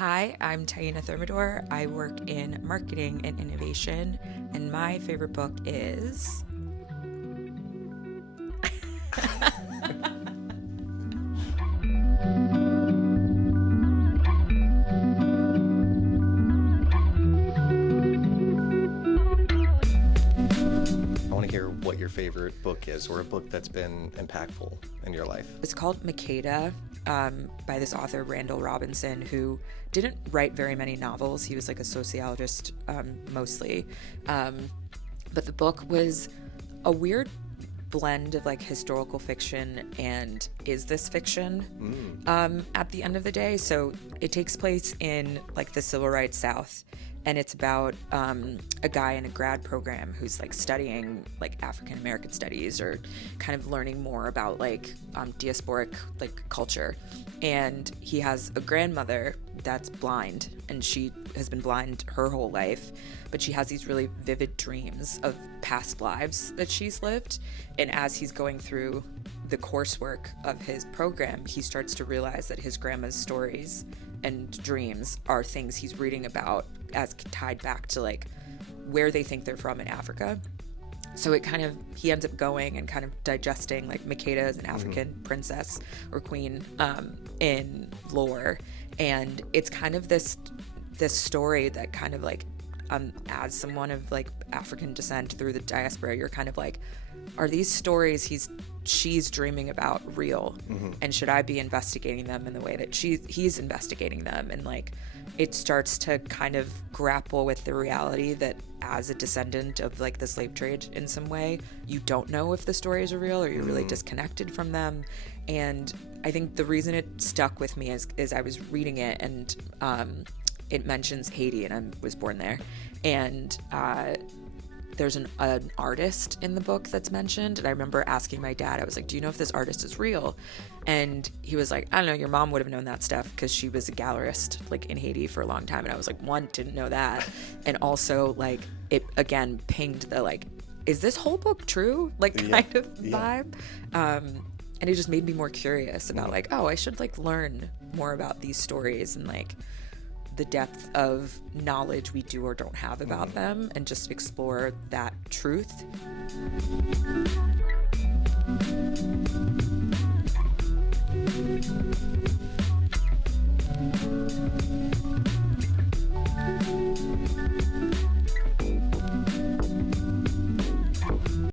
Hi, I'm Taina. I work in marketing and innovation, and my favorite book is. I want to hear what your favorite book is, or a book that's been impactful in your life. It's called Makeda, by this author, Randall Robinson, who didn't write very many novels. He was like a sociologist mostly. But the book was a weird blend of like historical fiction and is this fiction at the end of the day. So it takes place in like the civil rights South, and it's about a guy in a grad program who's like studying like African American studies or kind of learning more about like diasporic like culture. And he has a grandmother that's blind, and she has been blind her whole life, but she has these really vivid dreams of past lives that she's lived. And as he's going through the coursework of his program, he starts to realize that his grandma's stories and dreams are things he's reading about as tied back to like where they think they're from in Africa. So it kind of, he ends up going and kind of digesting like Makeda as an African princess or queen in lore. And it's kind of this story that kind of like, as someone of like African descent through the diaspora, you're kind of like, are these stories she's dreaming about real? And should I be investigating them in the way that he's investigating them? And like, it starts to kind of grapple with the reality that as a descendant of like the slave trade in some way, you don't know if the stories are real or you're really disconnected from them. And I think the reason it stuck with me is I was reading it, and it mentions Haiti, and I was born there. And there's an artist in the book that's mentioned, and I remember asking my dad, I was like, do you know if this artist is real? And he was like, I don't know, your mom would have known that stuff because she was a gallerist like in Haiti for a long time. And I was like, one, didn't know that. And also like it again pinged the like, is this whole book true? Like kind of vibe. And it just made me more curious about like, oh, I should like learn more about these stories and like the depth of knowledge we do or don't have about them, and just explore that truth.